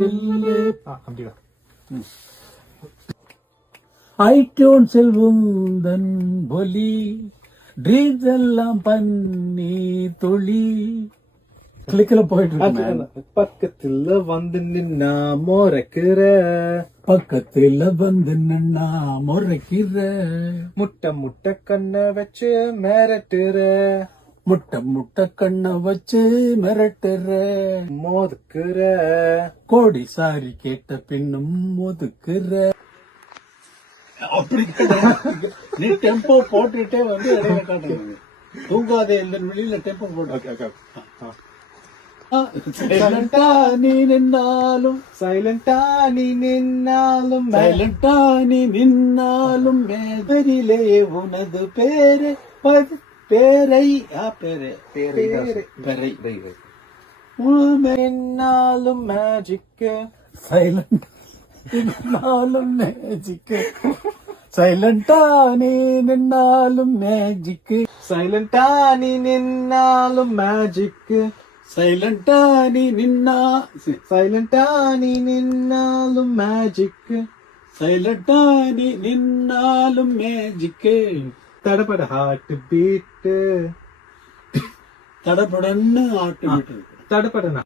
அப்படியா ஐடோன்ஸில் உந்தன் பொலி ட்ரீம்ஸ் எல்லாம் பண்ணி தொழி கிளிக்கில் போயிட்டு இருக்கு. பக்கத்துல வந்து நின்னா மோரக்கிற, பக்கத்துல வந்து நின்னா முறைக்கிற, முட்டை முட்டை கண்ண வச்சு மிரட்டுற, முட்டை முட்டை கண்ண வச்சு மிரட்டுற, மோதுக்குற, கோடி சாரி கேட்ட பின்னும் ஒதுக்குற. அப்படி நீ டெம்போ போட்டுட்டே வந்து இடையில காட்டுங்க. தூங்காதே இந்த வெளியில டெம்போ போட்டு சைலண்டா நீ நின்னாலும், சைலண்டா நீ நின்னாலும், சைலண்டா நீ நின்னாலும் மேதரிலே உனது பேரை பேரை பேரை பேரை பேரை நின்னாலும் மேஜிக், சைலண்ட் நின்னாலும் மேஜிக், சைலண்டா நீ நின்னாலும் மேஜிக், சைலண்டா நீ நின்னாலும் மேஜிக், சைலண்டா நீ நின்னா, சைலண்டா நீ நின்னாலும் மேஜிக், சைலண்டா நீ நின்னாலும் மேஜிக். தடபட ஹார்ட் பீட், தடபடன்னு ஆட்டு தடபடனா